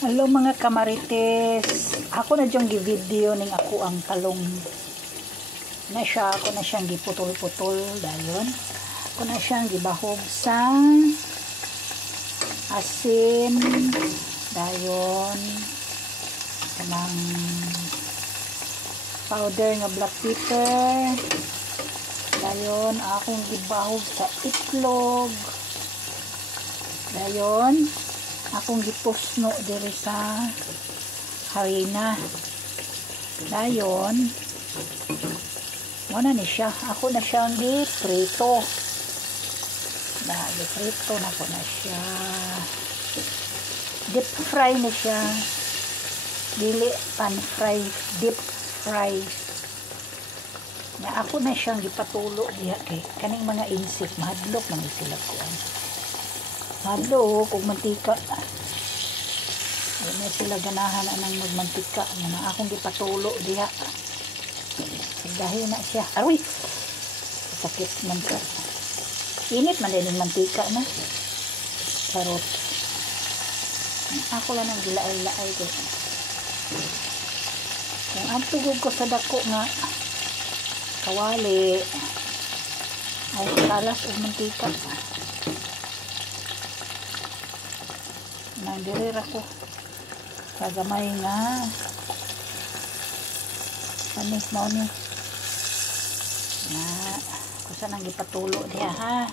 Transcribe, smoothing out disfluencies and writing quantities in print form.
Hello mga kamarites. Ako na diyong gi-video ning ako ang talong na siya. Ako na siyang giputol-putol dayon. Ako na siyang gibahog sa asin dayon kanang powder nga black pepper dayon akong gibahog sa itlog dayon akong gipusno diri sa harina dayon wala ni siya ako na siyang giprito giprito na ko na siya deep fry na siya dili pan fry deep fry na ako na siyang gipatulo diha kay kaning mga insect mahadlok man sila kuan mahadlok og mantika na sila ganahan anang magmantika na akong gipatulo diha dahil na siya aroy sakit man ka init man din yung mantika na charot ako lang ang gilaay-laay ko kung ang tugog ko sa dako nga kawali ay talas o mantika nandirir ako kagamay nga panis mo ni na kusa nang gipatulo diya ha